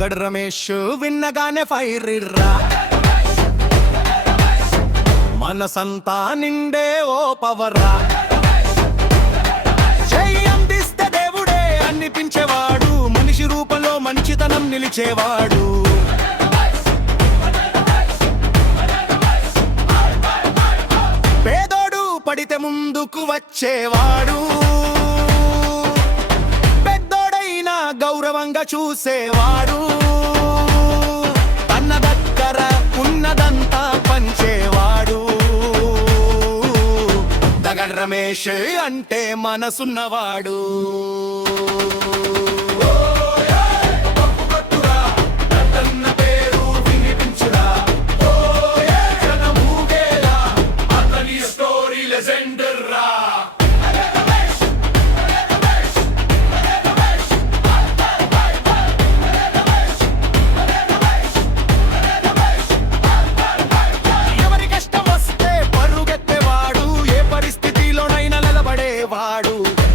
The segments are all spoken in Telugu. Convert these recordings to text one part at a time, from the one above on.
దగడ్ రమేష్ విన్నగానే ఫైర్రా, మనసంతా నిండే ఓ పవర్రా. అందిస్తే దేవుడే అనిపించేవాడు, మనిషి రూపంలో మంచితనం నిలిచేవాడు. పేదోడు పడితే ముందుకు వచ్చేవాడు, పెద్దోడైనా గౌరవంగా చూసేవాడు. తన దగ్గర ఉన్నదంతా పంచేవాడు. దగడ్ రమేష్ అంటే మనసున్నవాడు.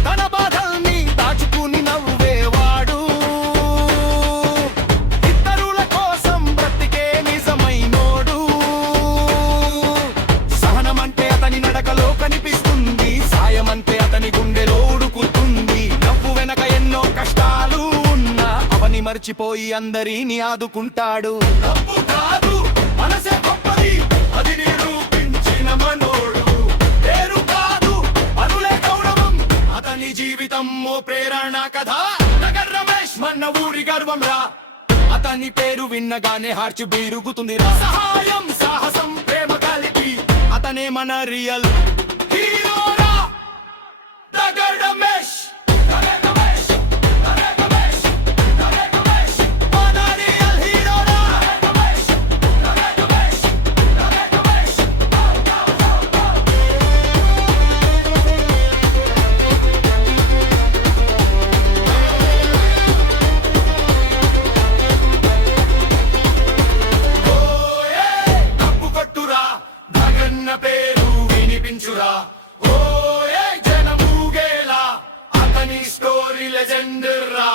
తన బాధల్ని దాచుకుని నవ్వేవాడు, ఇతరుల కోసం బ్రతికే నిజమైనోడు. సహనమంటే అతని నడకలో కనిపిస్తుంది, సాయమంటే అతని గుండెలో ఉడుకుతుంది. నవ్వు వెనక ఎన్నో కష్టాలు ఉన్నా అవని మర్చిపోయి అందరినీ ఆదుకుంటాడు. డబ్బు కాదు మనసే గొప్పది, అది నిరూపించిన మనోడు. జీవితం ఓ ప్రేరణ కథ. దగడ్ రమేష్ మన ఊరి గర్వం రా, అతని పేరు విన్నగానే హార్చి బీరుగుతుంది రా. సహాయం సాహసం ప్రేమ కలిపి అతనే మన రియల్ హీరో రా. దగడ్ రమేష్ పేరు వినిపించురా. ఓ జనమూగేలా అతని స్టోరీ లెజెండ్ రా.